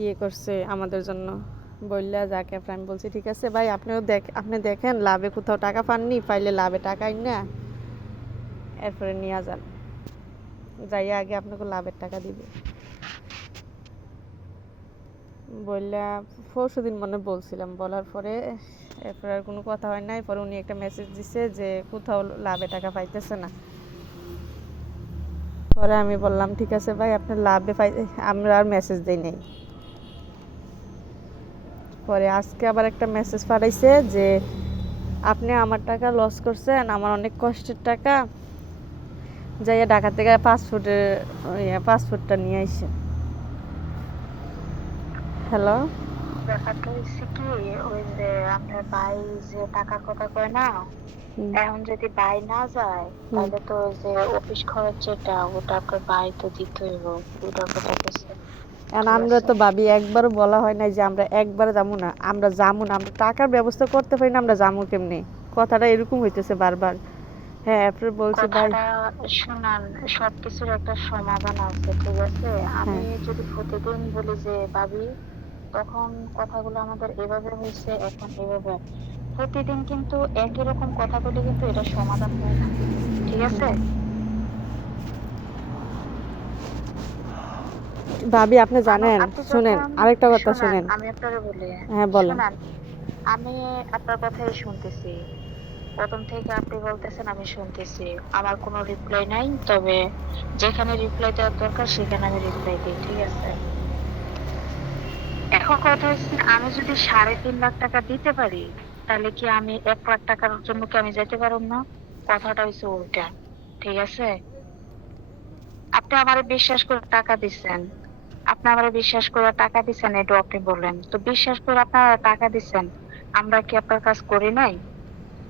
ইয়ে করছে আমাদের জন্য বললা যাকে আমি বলছি ঠিক আছে ভাই আপনি দেখেন লাভে কোথাও টাকা পাননি, পাইলে লাভে টাকা না এরপরে নিয়ে যান, যাইয়া আগে আপনাকে লাভের টাকা দিবে বললা। পরশু দিন মনে বলছিলাম, বলার পরে এরপর আর কোনো কথা হয় নাই। পরে উনি একটা মেসেজ দিছে যে কোথাও লাভে টাকা পাইতেছে না। পরে আমি বললাম ঠিক আছে ভাই আপনার লাভে পাই, আমরা আর মেসেজ দেই নাই। পরে আজকে আবার একটা মেসেজ পাঠাইছে যে আপনি আমার টাকা লস করছেন, আমার অনেক কষ্টের টাকা, যাইয়া ঢাকা থেকে পাসপোর্টটা নিয়ে আইসে। হ্যালো, ব্যাপারটা হচ্ছে কি, ওই যে আপনার ভাই যে টাকার কথা কয় না, এখন যদি ভাই না যায় তাহলে তো ওই যে অফিস খরচ যেটা ওটা আপনার ভাই তো দিতেই হবে, ওটার কথা বলছে। এখন আমরা তো ভাবি একবারও বলা হয় নাই যে আমরা একবার যাবো না, আমরা যাবো না, আমরা টাকার ব্যবস্থা করতে পারি না, আমরা যাবো কেমনি, কথাটা এরকম হইতেছে বারবার। হ্যাঁ এরপর বলছি ভাই কথাটা শুনান, সবকিছুর একটা সমাধান আছে, ঠিক আছে? আমি হ্যাঁ যদি প্রতিদিন বলি যে ভাবি, তখন কথাগুলো আমাদের এভাবে হয়েছে, এখন এভাবে, প্রতিদিন কিন্তু একই রকম কথা বলে কিন্তু এটা সমাধান হয় না, ঠিক আছে? ভাবি আপনি জানেন, আপনি শুনেন যখন, আরেকটা কথা শোনান শুনেন। আমি আপনারে বলি, হ্যাঁ বলেন। শোনান, আমি আপনার কথাই শুনতেছি, প্রথম থেকে আপনি বলতেছেন আমি শুনতেছি, আমার কোনো রিপ্লাই নাই, তবে যেখানে রিপ্লাই দেওয়ার দরকার সেখানে আমি রিপ্লাই দিই, ঠিক আছে? এখন কথা হচ্ছে, আমি যদি 3.5 লাখ টাকা দিতে পারি, তাহলে কি আমি 1 লাখ টাকার জন্য কি আমি যেতে পারবো না? কথাটা হচ্ছে ওইটা, ঠিক আছে? আপনি আমারে বিশ্বাস করে টাকা দিচ্ছেন, আপনি আমারে বিশ্বাস করে টাকা দিচ্ছেন, এটা আপনি বললেন তো, বিশ্বাস করে আপনারা টাকা দিচ্ছেন, আমরা কি আপনার কাজ করি নাই?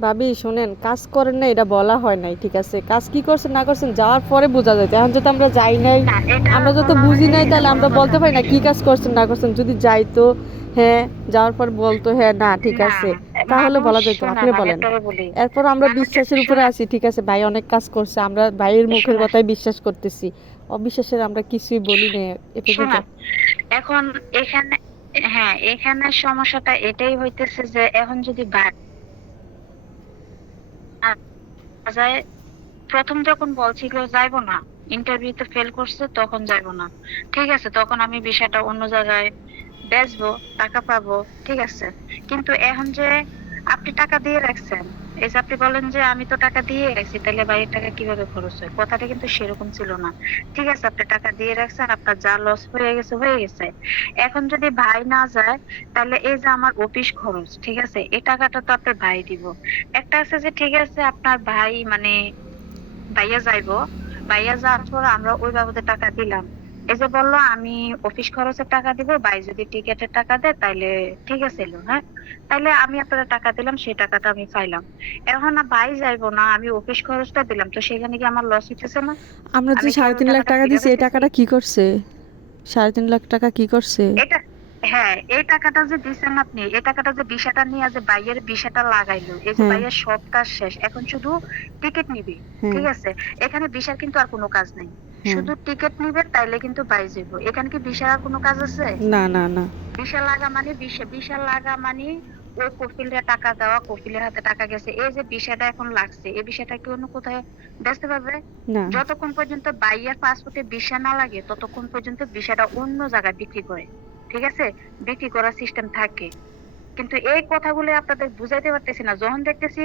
ভাবি শোনেন, কাজ করেন না এটা বলা হয় নাই, ঠিক আছে? কাজ কি করছেন না করছেন যাওয়ার পরে বোঝা যায়। এখন যদি আমরা যাই নাই, না, এটা আমরা যত বলা হয় বুঝি নাই, নাই, এটা তাহলে বড় আমরা কথা বলতে না। পারি না কি কাজ করছেন না করছেন। যদি যাইতো, হ্যাঁ যাওয়ার পর বলতো হ্যাঁ না ঠিক না, আছে, তাহলে মানুষ, বলা যেত। আপনি শোনেন আমি বলেন। আপনারে বলি, এরপর আমরা মানুষ, বিশ্বাসের উপরে শোনেন, আছি, ঠিক আছে ভাই অনেক কাজ করছে, আমরা ভাইয়ের মুখের শোনেন, কথাই বিশ্বাস করতেছি, অবিশ্বাসের আমরা কিছুই বলি না এ পর্যন্ত। শোনেন, এখন এখানে, হ্যাঁ এখানে সমস্যাটা এটাই হইতেছে যে এখন যদি যায়, প্রথম যখন বলছিল যাইবো না, ইন্টারভিউতে ফেল করছে তখন যাইবো না, ঠিক আছে, তখন আমি বিষয়টা অন্য জায়গায় বেচবো, টাকা পাবো, ঠিক আছে। কিন্তু এখন যে আপনি টাকা দিয়ে রাখছেন, এই যে আপনি বলেন যে আমি তো টাকা দিয়ে রাখছি, তাহলে ভাইয়ের টাকা কিভাবে খরচ হয়? কথাটা কিন্তু সেরকম ছিল না, ঠিক আছে? আপনি টাকা দিয়ে রাখছেন, আপনার যা লস হয়ে গেছে হয়ে গেছে। এখন যদি ভাই না যায়, তাহলে এই যে আমার অফিস খরচ, ঠিক আছে, এই টাকাটা তো আপনার ভাই দিব। একটা আছে যে ঠিক আছে আপনার ভাই মানে ভাইয়া যাইবো, ভাইয়া যাওয়ার পর আমরা ওই বাবদে টাকা দিলাম, এই যে বললো আমি অফিস খরচের টাকা দিব, ভাই যদি টিকেটের টাকা দেয় তাইলে ঠিক আছে এলো, হ্যাঁ, তাইলে আমি আপনার টাকা দিলাম, সেই টাকাটা আমি পাইলাম। এখন না ভাই যাইবো না, আমি অফিস খরচটা দিলাম, তো সেখানে কি আমার লস হইতেছে না? আমরা যে আমি কি সাড়ে আমার তিন লাখ টাকাটা টাকা ফিরে দিছি এই পাইতেছি? টাকাটা কি করছে? 3.5 লাখ টাকা কি করছে? এটা, হ্যাঁ এই টাকাটা যে দিচ্ছেন আপনি, এই টাকাটা যে ভিসাটা নিয়ে যে বাইয়ের ভিসাটা লাগাইলো, এই যে হ্যাঁ বাইয়ের সব কাজ শেষ, এখন শুধু টিকিট নিবে, হ্যাঁ ঠিক আছে? এখানে ভিসার কিন্তু আর কোনো কাজ নাই, হ্যাঁ। শুধু টিকিট নিবে, তাইলে কিন্তু বাই যাইবো। এখানে কি ভিসার আর কোনো কাজ আছে? না না না। ভিসা লাগা মানে ভিসা লাগা মানে ওই কফিলের টাকা দেওয়া, কফিলের হাতে টাকা গেছে, এই যে ভিসাটা এখন লাগছে, এই ভিসাটা কি অন্য কোথায় বেচতে পারবে? না। যতক্ষণ পর্যন্ত বাইয়ের পাসপোর্টে ভিসা না লাগে ততক্ষণ পর্যন্ত ভিসাটা অন্য জায়গায় বিক্রি করে, ঠিক আছে, বিক্রি করার সিস্টেম থাকে। কিন্তু এই কথাগুলো আপনাদের বুঝাইতে পারতেছি না, যখন দেখতেছি,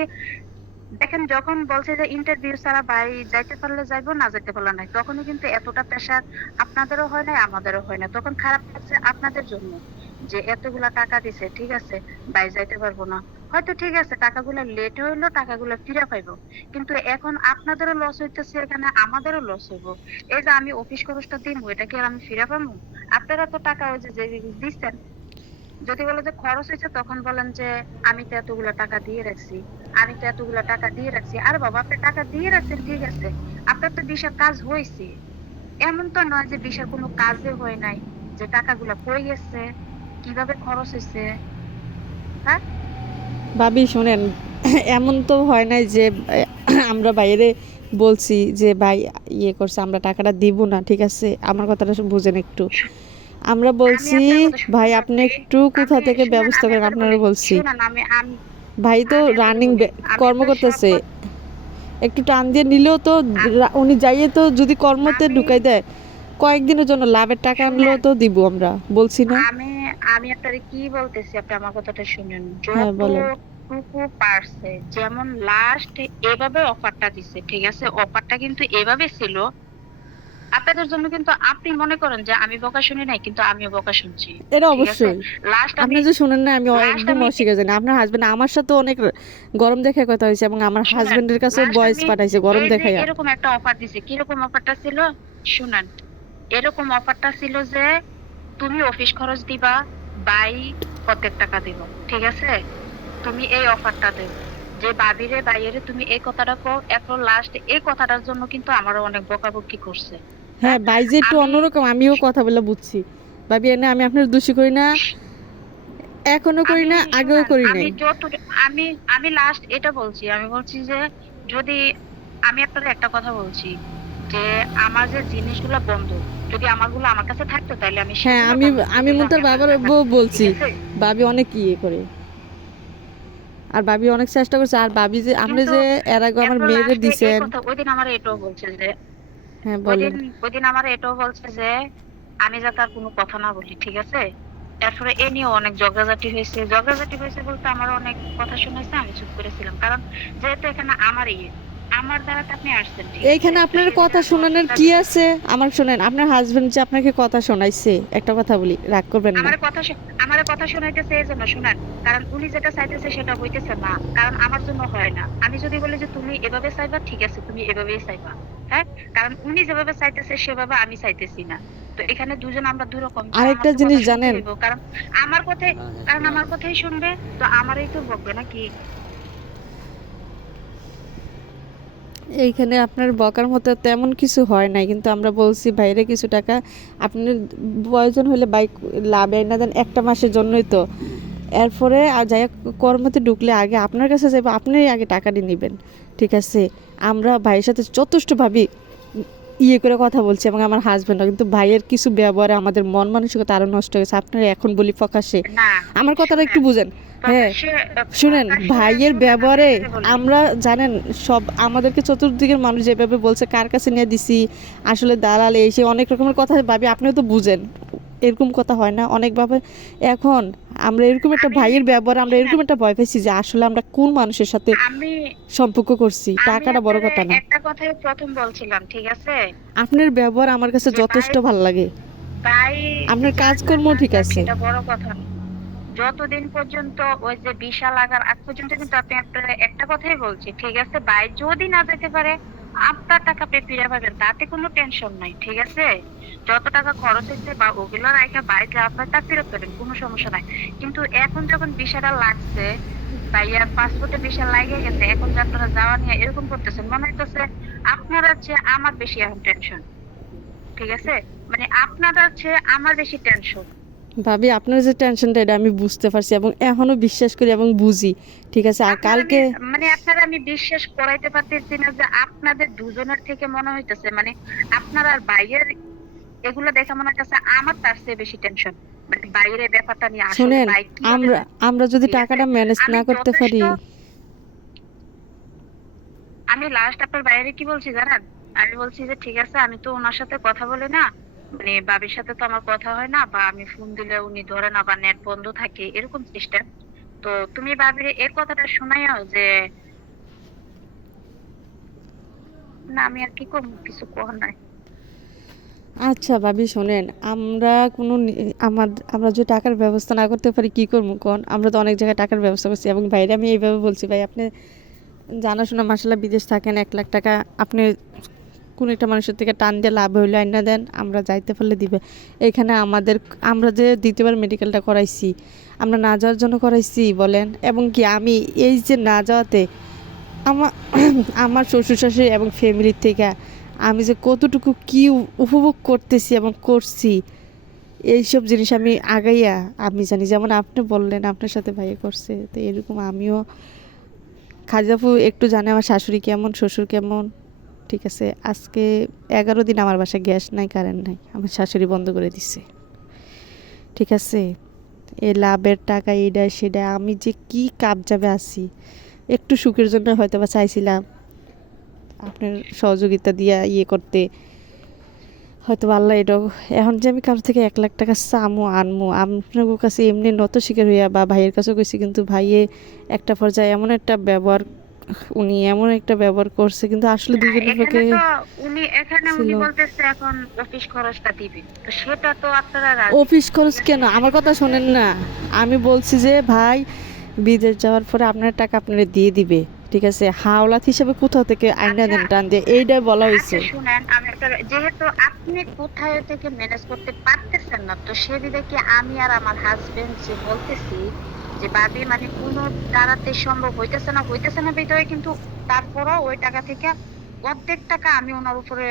দেখেন যখন বলছে যে ইন্টারভিউ ছাড়া ভাই যাইতে পারলে যাইবো, না যাইতে পারলে নাই, তখনই কিন্তু এতটা প্রেশার আপনাদেরও হয় না, আমাদেরও হয় না, তখন খারাপ লাগছে আপনাদের জন্য, যে এতগুলা টাকা দিছে, ঠিক আছে, ভাই যাইতে পারবো না, হয়তো ঠিক আছে টাকাগুলো লেট হইলো, টাকাগুলো ফিরে পাইবো, কিন্তু এখন আপনাদেরও লস হইতেছে, এখানে আমাদেরও লস হইবো। এই যে আমি অফিস খরচটা দিব, এটা কি আর আমি ফিরে পাবো? আপনারা তো টাকা ওই যে যে দিচ্ছেন, যদি বলে যে খরচ হয়েছে, তখন বলেন যে আমি তো এতগুলা টাকা দিয়ে রাখছি, আমি তো এতগুলা টাকা দিয়ে রাখছি। আরে বাবা, আপনি টাকা দিয়ে রাখছেন, ঠিক আছে, আপনার তো বিশাল কাজ হয়েছে, এমন তো নয় যে বিশাল কোনো কাজে হয় নাই, যে টাকাগুলা কই গেছে, কিভাবে খরচ হয়েছে, হ্যাঁ? ভাবি শোনেন, এমন তো হয় নাই যে আমরা বাইরে বলছি যে ভাই ইয়ে করছে আমরা টাকাটা দিব না, ঠিক আছে? আমার কথাটা বুঝেন একটু। আমরা আমি বলছি আপনার কথা শুনতে ভাই আপনি পারছি। একটু কোথা আমি থেকে শুনেন, ব্যবস্থা আমি করেন, আপনার আপনারা বলি, বলছি। শুনেন, আমি আমি ভাই তো আমি আপনার রানিং বলি, আমি কর্ম তো সব করতেছে, কথা একটু টান দিয়ে নিলেও তো উনি যাইয়ে তো যদি কর্মতে আমি ঢুকাই দেয় কয়েকদিনের জন্য লাভের টাকা আনলেও শুনেন, তো দিব আমরা, বলছি না। আমি আমি আপনারে কি বলতেছি, আপনি আমার কথাটা শুনেন। হ্যাঁ বলেন। যতটুকু পারছে, যেমন লাস্ট এভাবে অফারটা দিছে, ঠিক আছে, অফারটা কিন্তু এভাবে ছিল আপনাদের জন্য, কিন্তু আপনি মনে করেন যে আমি বকা শুনি নাই, কিন্তু আমিও বকা শুনছি। এটা ঠিক আছে, অবশ্যই। লাস্ট আপনি আমি যে শুনেন না আমি লাস্ট একদম আমি অস্বীকার জানি, আপনার হাজবেন্ড আমার সাথে অনেক গরম দেখায় কথা হয়েছে এবং আমার শুনেন, হাজবেন্ডের কাছেও লাস্ট ভয়েস আমি পাঠাইছে গরম এই যে দেখাইয়া। এরকম একটা অফার দিছে, কিরকম অফারটা ছিল শুনেন। এরকম অফারটা ছিল যে তুমি অফিস খরচ দিবা, বাই কত টাকা দিব, ঠিক আছে, তুমি এই অফারটা দেও, যে বাবিরে বাইরে তুমি এই কথাটা কও। এখন লাস্ট এই কথাটার জন্য কিন্তু আমারও অনেক বকাবকি করছে। হ্যাঁ হ্যাঁ, ভাই যে একটু আমি অন্যরকম, আমিও কথা বলে বুঝছি ভাবি, এনে আমি আপনার দোষী করি না, এখনো করি আমি না, আগেও শুনেন, করি আমি নাই। যত আমি আমি লাস্ট এটা বলছি, আমি বলছি যে যদি আমি আপনার একটা কথা বলছি, যে আমার যে জিনিসগুলো বন্ধ, যদি আমারগুলো আমার কাছে থাকতো তাহলে আমি হ্যাঁ সেগুলো আমি বন্ধ করে আমি দিলাম, মুনতার আপনার বাবার টাকা বউ দিতাম, ঠিক বলছি, আছে। ভাবি অনেক ইয়ে করে, আর ভাবি অনেক চেষ্টা করছে, আর ভাবি যে আপনি কিন্তু যে এর আগে আমার এরপর মেয়েরে লাস্টে এই দিছেন। কথা ওই দিন আমার এটাও বলছে যে হ্যাঁ ওই বলেন। দিন ওই দিন আমার এটাও বলছে যে আমি যাতে আর কোনো কথা না বলি, ঠিক আছে। এরপরে এ নিয়ে অনেক ঝগড়াঝাটি হয়েছে বলতে আমার অনেক কথা শুনেছে, আমি চুপ করেছিলাম, কারণ যেহেতু এখানে আমার আমার দ্বারা তো আপনি আসছেন, ঠিক আছে, এইখানে তো আপনার সেই জন্য কথা আমি শোনানোর অফারটা কি দিছি। আছে? আমার শোনেন, আপনার হাজবেন্ড যে আপনাকে কথা শোনাইছে, একটা কথা বলি, রাগ করবেন না। আমার কথা শোনাইতেছে এই জন্য শুনেন, কারণ উনি যেটা চাইতেছে সেটা হইতেছে না, কারণ আমার জন্য হয় না। আমি যদি বলি যে তুমি এভাবে চাইবা, ঠিক আছে তুমি এভাবেই চাইবা, হ্যাঁ, কারণ উনি যেভাবে চাইতেছে সেভাবে আমি চাইতেছি না। তো এখানে দুজন আমরা দুই রকম, তো আমার আরেকটা তো জিনিস কথা শুনতে জানেন, হইব, আমার কথাই কারণ আমার কথাই শুনবে, তো আমারই তো বকবে নাকি। এইখানে আপনার বকার মতো তেমন কিছু হয় নাই, কিন্তু আমরা বলছি বাইরে কিছু টাকা আপনি প্রয়োজন হলে বাইক লাভে না দেন, একটা মাসের জন্যই তো। এরপরে আর যাই হোক, কর্মতে ঢুকলে আগে আপনার কাছে যাবো, আপনি আগে টাকাটি নেবেন, ঠিক আছে। আমরা ভাইয়ের সাথে যথেষ্ট ভাবি ইয়ে করে কথা বলছি এবং আমার হাজব্যান্ডও, কিন্তু ভাইয়ের কিছু ব্যবহারে আমাদের মন মানসিকতা আরও নষ্ট হয়েছে। আপনারা এখন বলি প্রকাশ্যে, না, আমার কথাটা একটু শুনেন, বুঝেন। হ্যাঁ প্রকাশ্যে শুনেন, ভাইয়ের শুনেন, আমি ব্যবহারে আপনাকে বলি, আমরা জানেন সব আমাদেরকে চতুর্দিকের মানুষ যেভাবে বলছে কার কাছে নিয়ে দিছি, আসলে দালাল এসে অনেক রকমের কথা ভাবি, আপনিও তো বুঝেন এরকম কথা হয় না অনেকভাবে। এখন আমরা এরকম একটা আমি ভাইয়ের ব্যবহার, আমরা শুনেন, এরকম একটা ভয় পেয়েছি যে আসলে আমরা কোন মানুষের সাথে আমি সম্পর্ক করছি, আমি টাকাটা বড় আপনারে কথা না। একটা কথাই প্রথম বলছিলাম, ঠিক আছে, আপনার ব্যবহার আমার কাছে যে যথেষ্ট ভালো লাগে, ভাই আপনার যাক আর কাজকর্ম না ঠিক যাক আছে। সেটা বড় কথা না। যতদিন পর্যন্ত ওই যে বিশা লাগার আগ পর্যন্ত কিন্তু আপনি আপনার একটা কথাই বলছি, ঠিক আছে, ভাই যদি না যেতে পারে আপনার টাকা আপনি ফিরে পাবেন, তাতে কোনো টেনশন নাই, ঠিক আছে। যত টাকা খরচ হয়েছে বা ওগুলো রাখা বাইরে আপনার তা ফেরত পাবেন, কোনো সমস্যা নাই। কিন্তু এখন যখন ভিসাটা লাগছে, ভাইয়ার পাসপোর্টে ভিসা লাগে গেছে, এখন যে আপনারা যাওয়া নিয়ে এরকম করতেছেন, মনে হইতেছে আপনারা চেয়ে আমার বেশি এখন টেনশন, ঠিক আছে, মানে আপনারা চেয়ে আমার বেশি টেনশন। ভাবি আপনার যে টেনশনটা এটা আমি বুঝতে পারছি এবং এখনো বিশ্বাস করি এবং বুঝি, ঠিক আছে। আর কালকে আপনারা আমি বিশ্বাস করাইতে পারতেছি না যে আপনাদের দুজনের থেকে মনে হইতেছে, মানে আপনার আর বাইরের এগুলো দেখে মনে হইতেছে আমার তার চেয়ে বেশি টেনশন, মানে বাইরের ব্যাপারটা নিয়ে আসলে শোনেন, ভাই কিভাবে আমরা আমরা যদি ঠিক আছে। টাকাটা ম্যানেজ আমি না করতে যথেষ্ট পারি। আমি লাস্ট আপনার বাইরে কি বলছি জানেন, আমি বলছি যে ঠিক আছে, আমি তো ওনার সাথে কথা বলি না, মানে বাবির সাথে তো আমার কথা হয় না, বা আমি ফোন দিলে উনি ধরে না, বা নেট বন্ধ থাকে এরকম সিস্টেম। তো তুমি বাবির এর কথাটা শোনাইও যে না, আমি আর কি করবো, কিছু করার নাই। আচ্ছা ভাবি শোনেন, আমরা কোনো আমরা যদি টাকার ব্যবস্থা না করতে পারি কি করবো কোন, আমরা তো অনেক জায়গায় টাকার ব্যবস্থা করছি এবং ভাইরে আমি এইভাবে বলছি, ভাই আপনি জানাশোনা মাসাল্লাহ বিদেশ থাকেন, 1 লাখ টাকা আপনি কোন একটা মানুষের থেকে টান দিয়ে লাভ হইলে আইনা দেন, আমরা যাইতে পারলে দিবে। এইখানে আমরা যে দ্বিতীয়বার মেডিকেলটা করাইছি, আমরা না যাওয়ার জন্য করাইছি বলেন, এবং কি আমি এই যে না যাওয়াতে আমার আমার শ্বশুর শাশুড়ি এবং ফ্যামিলির থেকে আমি যে কতটুকু কি উপভোগ করতেছি এবং করছি, এইসব জিনিস আমি আগাইয়া আমি জানি। যেমন আপনি বললেন আপনার সাথে ভাইয়া করছে, তো এরকম আমিও খাজাফু একটু জানে আমার শাশুড়ি কেমন, শ্বশুর কেমন, ঠিক আছে। আজকে 11 দিন আমার বাসায় গ্যাস নাই, কারেন্ট নাই, আমার শাশুড়ি বন্ধ করে দিছে। ঠিক আছে, এই লাভের টাকা এইটা সেটা আমি যে কি কাবজাবে আছি, একটু সুখের জন্য হয়তো বা চাইছিলাম আপনার সহযোগিতা দিয়া ইয়ে করতে, হয়তো বা আল্লাহ এটাও। এখন যে আমি কারো থেকে 1 লাখ টাকা চামো আনমো আপনার কাছে এমনি নত শিকার হইয়া বা ভাইয়ের কাছেও গেছি, কিন্তু ভাইয়ে একটা পর্যায়ে এমন একটা ব্যবহার, উনি এমন একটা ব্যবহার করছে, কিন্তু আসলে দুজনের এখানে পক্ষে তো এখানে ছিল। উনি বলতেছে এখন অফিস খরচটা দিবে, তো সেটা তো আপনারা রাজি, অফিস খরচ ঠিক কেন, আছে? আমার কথা শোনেন না। আমি বলছি যে ভাই বিদেশ যাওয়ার পরে আপনার টাকা আপনারা দিয়ে দিবে, ঠিক আছে, হাওলাত হিসাবে কোথাও থেকে আইনা আচ্ছা দেন টান দিয়ে, এইটাই বলা হয়েছে। আচ্ছা শুনেন, আমি একটা, যেহেতু আপনি কোথায় থেকে ম্যানেজ করতে পারতেছেন না, তো সেদিকে কি আমি আর আমার হাজবেন্ড যে বলতেছি যে ভাবি মানে কোনো দাঁড়াতে সম্ভব হইতেছে না ভিতরে, কিন্তু তারপরও ওই টাকা থেকে অর্ধেক টাকা আমি ওনার উপরে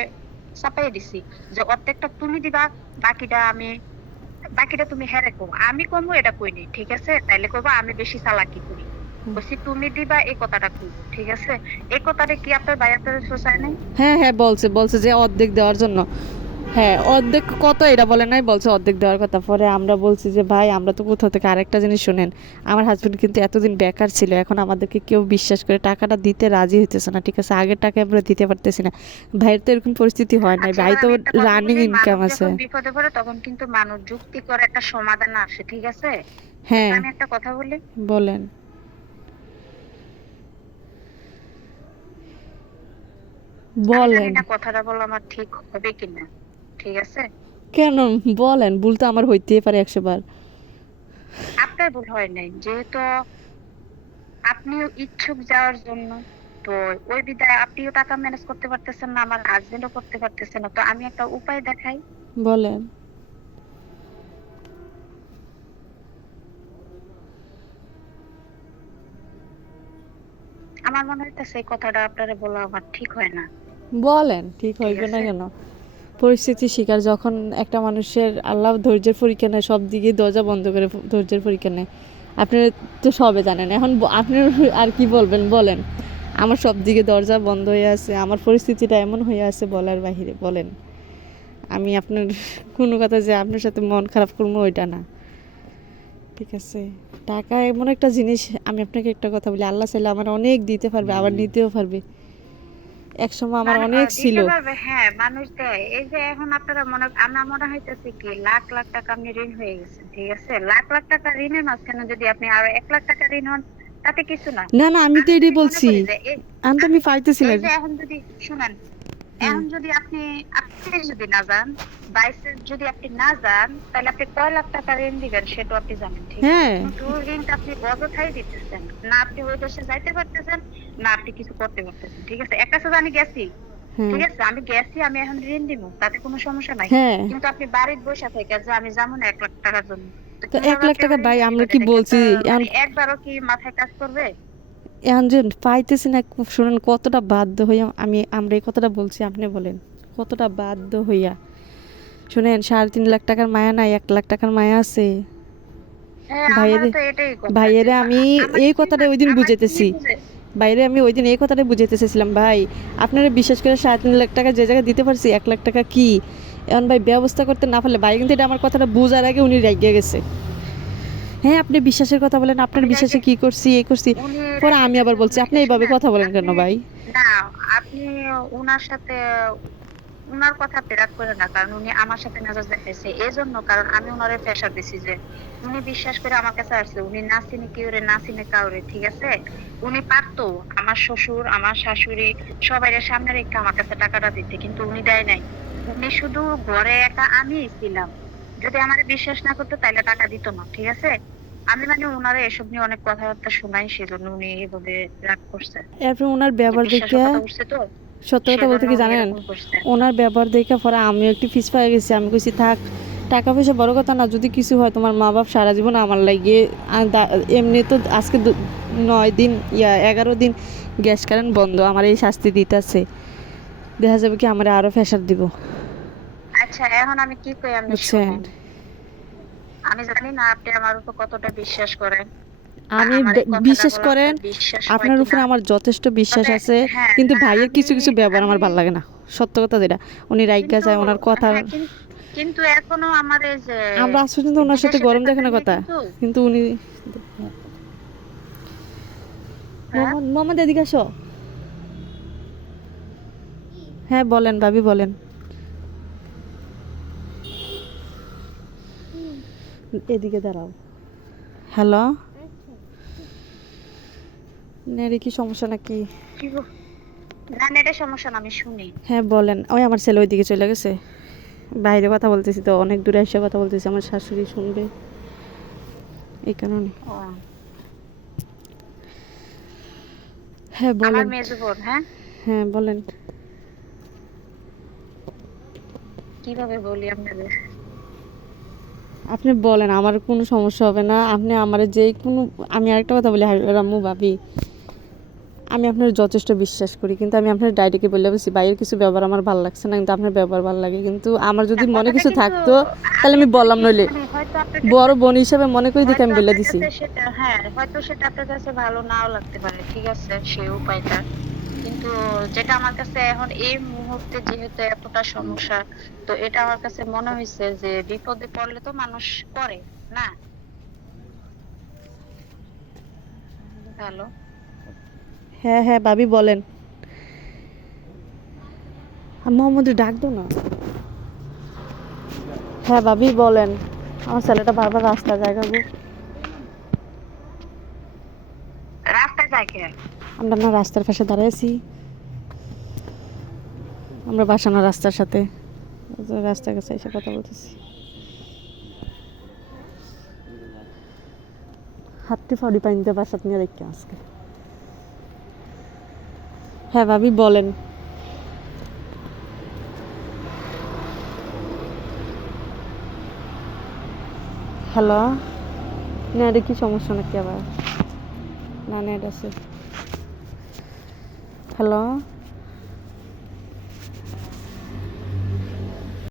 চাপাই দিছি, যে অর্ধেকটা তুমি দিবা, বাকিটা আমি, বাকিটা তুমি হেরে করবো, আমি কমবো এটা কইনি, ঠিক আছে? তাইলে করবো আমি বেশি চালাকি করি, বলছি তুমি দিবা এই কথাটা কইবো, ঠিক আছে? এই কথাটা কি আপনার ভাই আপনার সোসায় নাই? হ্যাঁ হ্যাঁ, বলছে বলছে যে অর্ধেক দেওয়ার জন্য। হ্যাঁ, অর্ধেক কত এটা বলে নাই, বলছে অর্ধেক দেওয়ার কথা। পরে আমরা বলছি যে ভাই আমরা তো কোথাও থেকে, আরেকটা জিনিস শোনেন, আমার হাজবেন্ড কিন্তু এতদিন বেকার ছিল, এখন আমাদেরকে কেউ বিশ্বাস করে টাকাটা দিতে রাজি হইতেছে না, ঠিক আছে, আগের টাকা আমরা দিতে পারতেছি না। ভাইয়ের তো এরকম পরিস্থিতি হয় নাই, আচ্ছা ভাই এবার তো আমি একটা কথা রানিং বলি, ইনকাম মানুষ আছে। যখন বিপদে পড়ে তখন কিন্তু মানুষ যুক্তি করে একটা সমাধান আসে, ঠিক আছে? হ্যাঁ, আমি একটা কথা বলি, বলেন আমি জানি বলেন। না কথাটা বলা আমার ঠিক হবে কিনা, ঠিক আছে? কেন, বলেন, ভুল তো আমার হইতেই পারে 100 বার। আপনার ভুল হয় নাই, যেহেতু আপনিও ইচ্ছুক যাওয়ার জন্য, তো ওই বিধায় আপনিও টাকা ম্যানেজ করতে পারতেছেন না, আমার হাজবেন্ডও করতে পারতেছে না, তো আমি একটা উপায় দেখাই। বলেন। আমার মনে হইতেছে এই কথাটা আপনারা বলা আমার ঠিক হয় না, বলেন, ঠিক ঠিক হইবে না আছে? কেন? পরিস্থিতি শিকার যখন একটা মানুষের, আল্লাহ ধৈর্যের পরীক্ষা নেয়, সব দিকে দরজা বন্ধ করে ধৈর্যের পরীক্ষা নেয়। আপনারা তো সবে জানেন, এখন আপনার আর কি বলবেন বলেন। আমার সব দিকে দরজা বন্ধ হয়ে আছে, আমার পরিস্থিতিটা এমন হয়ে আছে বলার বাহিরে। বলেন, আমি আপনার কোনো কথা যে আপনার সাথে মন খারাপ করবো ওইটা না, ঠিক আছে। টাকা এমন একটা জিনিস, আমি আপনাকে একটা কথা বলি, আল্লাহ চাইলে আমার অনেক দিতে পারবে, আবার নিতেও পারবে। একসময় আমার অনেক ছিল। দিতে পারবে, হ্যাঁ মানুষ দেয়। এই যে এখন আপনারা আমার মনে হইতেছে কি লাখ লাখ টাকা আপনি ঋণ হয়ে গেছেন, ঠিক আছে? লাখ লাখ টাকা ঋণের মাঝখানে যদি আপনি আরো 1 লাখ টাকা ঋণ হন, তাতে কিছু না। না না, আমি তো আমি এটাই যদি মনে বলছি, করি যে আমি তো আমি পাইতেছি না। এই যে এখন যদি শুনেন, এখন যদি আপনি আপনি যদি না যান, বাইসে যদি আপনি না যান, তাহলে আপনি কয় লাখ টাকা ঋণ দিবেন সেটা আপনি জানেন, ঠিক আছে? হ্যাঁ কিন্তু ঋণটা আপনি অযথাই দিতেছেন না, আপনি ওই দেশে যাইতে পারতেছেন না, আপনি কিছু করতে পারতেছেন, ঠিক আছে? একটা সাথে আমি গেছি, হ্যাঁ ঠিক আছে, আমি গেছি, আমি এখন ঋণ দিব, তাতে কোনো সমস্যা নাই। হ্যাঁ। কিন্তু আপনি বাড়িতে বসে থেকে যে আমি যাবো না 1 লাখ টাকার জন্য, তো তো কিভাবে 1 লাখ আপনি টাকা আমার ভাই ঋণটা আমরা দিবেন? কি এটা কি বলছি? আপনার এখন মানে একবারও কি মাথায় কাজ করবে? এখন যে পাইতেছি না, শুনেন কতটা বাধ্য হইয়া আমরা এই কথাটা বলছি, আপনি বলেন কতটা বাধ্য হইয়া। শুনেন, 3.5 লাখ টাকার মায়া নাই, 1 লাখ টাকার মায়া আছে। হ্যাঁ ভাইয়ের আমারও তো এটাই কথা, যে ভাইয়েরে আমি আমার এই কি কথাটা ওই দিন আমার কি বুঝাইতেছি, বুঝে, বাইরে আমি ওই দিন এই কথাটা বুঝাইতে চেয়েছিলাম, ভাই আপনারা বিশ্বাস করে 3.5 লাখ টাকা যে জায়গায় দিতে পারছি, 1 লাখ টাকা কি এখন ভাই ব্যবস্থা করতে না পারলে, ভাই কিন্তু এটা আমার কথাটা বুঝার আগে উনি রাগিয়ে গেছে। হ্যাঁ, আপনি বিশ্বাসের কথা বলেন, আপনার উনি বিশ্বাসে রেগে কি করছি এই করছি। উনি পরে রেগে আমি আবার গেছে, বলছি, আপনি এইভাবে শুনেন কথা বলেন কেন আপনি, ভাই? না আপনি উনার সাথে, উনার কথা রাগ করে না, কারণ উনি আমার সাথে মেজাজ দেখাইছে এই জন্য, কারণ আমি উনারে প্রেশার দিছি যে উনি বিশ্বাস করে আমার কাছে আসছে, উনি না চিনি কেউরে, না চিনে কাউরে, ঠিক আছে? উনি পারতো আমার শ্বশুর আমার শাশুড়ি সবাই সামনে রেখে আমার কাছে টাকাটা দিতে, কিন্তু উনি দেয় নাই। উনি শুধু ঘরে একা আমি ছিলাম, যদি আমার বিশ্বাস না করতো তাহলে টাকা দিত না, ঠিক আছে? আমি মানে উনারে এসব নিয়ে অনেক কথাবার্তা শোনাই, সেজন্য উনি এভাবে রাগ করছে, এরপর ওনার যে ব্যবহার দেখে, বিশ্বাসের কথা উঠছে তো, সত্য কথা বলতে সেজন্য কি উনি জানেন, এরকম করছে। ওনার ব্যবহার দেখে পরে আমিও একটু ফিস পাই গেছি। আমি কইছি থাক, টাকা পয়সা বড় কথা না, যদি কিছু হয় তোমার মা বাপ সারা জীবন আমার লাগিয়ে এমনি তো আজকে 9 দিন 11 দিন গ্যাস কারেন্ট বন্ধ, আমার এই শাস্তি দিতেছে, দেখা যাবে কি আমার আরো প্রেশার দিব, আচ্ছা এখন আমি কি কই আপনি বুঝছেন? শুনেন, আমি জানি না আপনি আমার উপর কতটা বিশ্বাস করেন, বা আমি আমার এই কথাটা বিশ্বাস বলা করেন, আপনার বিশ্বাস হয় আপনার উপরে কিনা। আমার যথেষ্ট বিশ্বাস তবে আছে, হ্যাঁ, কিন্তু না ভাইয়ের আমি কিছু কিছু ব্যবহার আমি আমার ভালো লাগে না, সত্য কথা যেটা। উনি রাইগা কিন্তু যায়, ওনার কথা হ্যাঁ কিন্তু এখনো আমার এই যে আমরা আজ পর্যন্ত ওনার সাথে বিদেশে গরম টাকাটা দেখানোর নিয়ে কথা, কিন্তু কিন্তু উনি হ্যাঁ মোহাম্মদ এদিকে আসো। হ্যাঁ বলেন ভাবি বলেন। এদিকে দাঁড়াও। হ্যালো, নেড়ে কি সমস্যা নাকি? কি গো? না নেটের সমস্যা না, আমি শুনি। হ্যাঁ বলেন। ওই আমার ছেলে ওইদিকে চলে গেছে, বাইরে কথা বলতেছি তো, অনেক দূরে এসে কথা বলতেছি, আমার শাশুড়ি শুনবে এই কারণে। ও হ্যাঁ আমার বলেন। মেজো বোন, হ্যাঁ হ্যাঁ বলেন। কিভাবে বলি আপনাদের? আপনি বলেন, আমার কোনো সমস্যা হবে না। আপনি আমার যে কোনো, আমি আরেকটা কথা বলি রাম্মু ভাবি, আমি আপনার যথেষ্ট বিশ্বাস করি, কিন্তু আমি আপনার ডায়েরিকে বলে বলছি বাইরের কিছু ব্যবহার আমার ভালো লাগছে না, কিন্তু আপনার ব্যবহার ভালো লাগে। কিন্তু আমার না যদি মনে কথাটা কিছু কিন্তু থাকতো তাহলে আমি আমি আপনাকে বললাম, নইলে মানে হয়তো আপনার কাছে, বড় বোন হিসেবে মনে করি দেখে হয়তো আমি বলে আপনার দিছি। কাছে সেটা, হ্যাঁ হয়তো সেটা আপনার কাছে ভালো নাও লাগতে পারে, ঠিক আছে সেই উপায়টা, কিন্তু যেটা আমার কাছে এখন এই মুহূর্তে যেহেতু এতটা সমস্যা, তো এটা আমার কাছে মনে হয়েছে যে বিপদে পড়লে তো মানুষ করে না। হ্যালো, হ্যাঁ হ্যাঁ ভাবি বলেন। মোহাম্মদ ডাক দো না। হ্যাঁ ভাবি বলেন। আমার ছেলেটা বারবার রাস্তা জায়গা গো। রাস্তায় যায় কে? আমরা না রাস্তার পাশে দাঁড়াইছি, আমরা বাসানো রাস্তার সাথে, ওই যে রাস্তার কাছে এসে কথা বলতেছি। হাতটি ফাড়ি পাইনতে বাসাত নিয়ে রেখে আজকে। হ্যাঁ ভাবি বলেন। হ্যালো, নেটে কি সমস্যা নাকি আবার? না নেট আছে। হ্যালো।